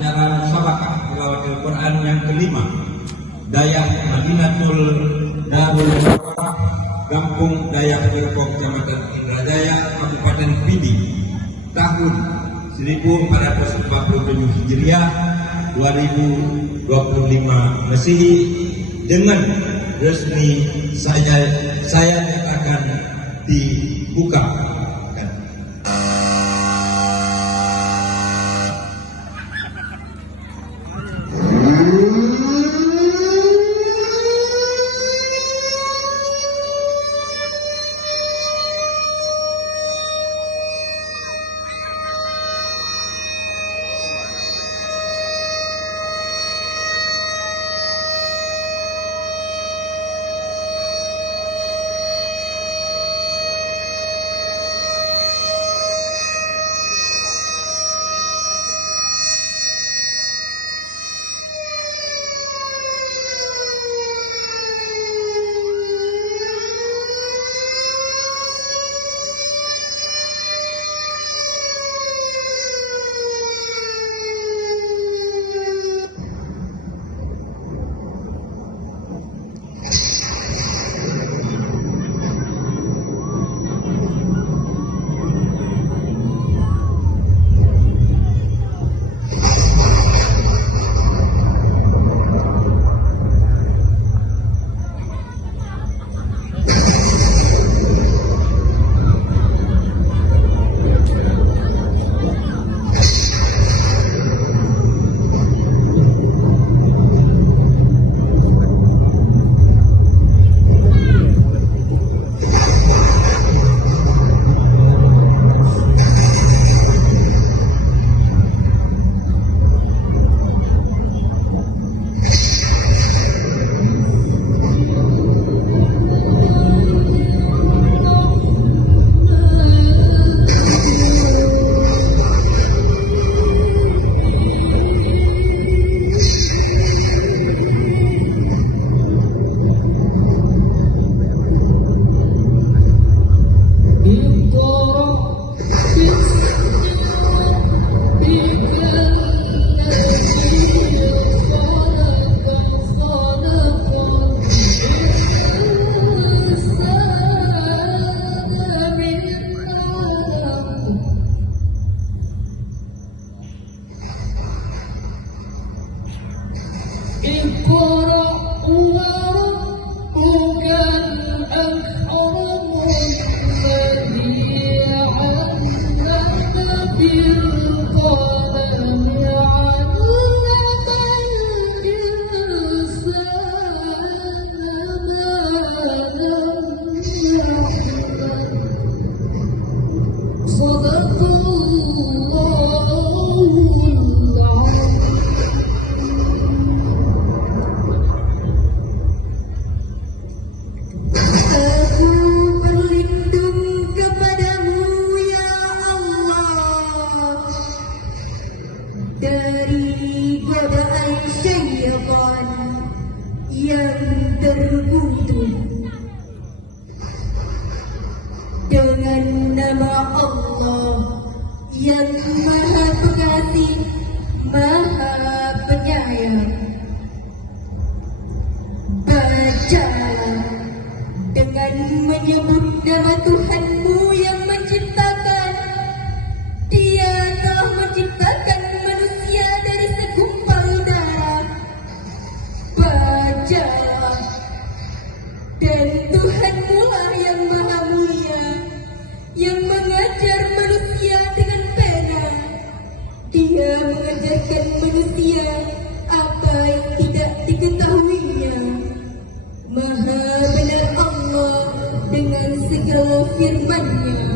acara musabaqah tilawatil Quran yang kelima Dayak Madinatul Darul Qur'an, Kampung Dayak Depok, Kecamatan Indrajaya, Kabupaten Pidi, tahun 1447 Hijriah 2025 Masehi, dengan resmi saya nyatakan dibuka. Dari godaan syaitan yang terkutuk, dengan nama Allah yang Maha Pengasih, Maha Penyayang. Bacalah dengan menyebut nama Tuhanmu yang menciptakan. Dia telah menciptakan manusia dari segumpal darah. Bacalah, dan Tuhanmu lah yang Maha Mulia, yang mengajar manusia dengan pena. Dia mengajarkan manusia apa yang tidak diketahuinya. Maha benar Allah dengan segala firman-Nya.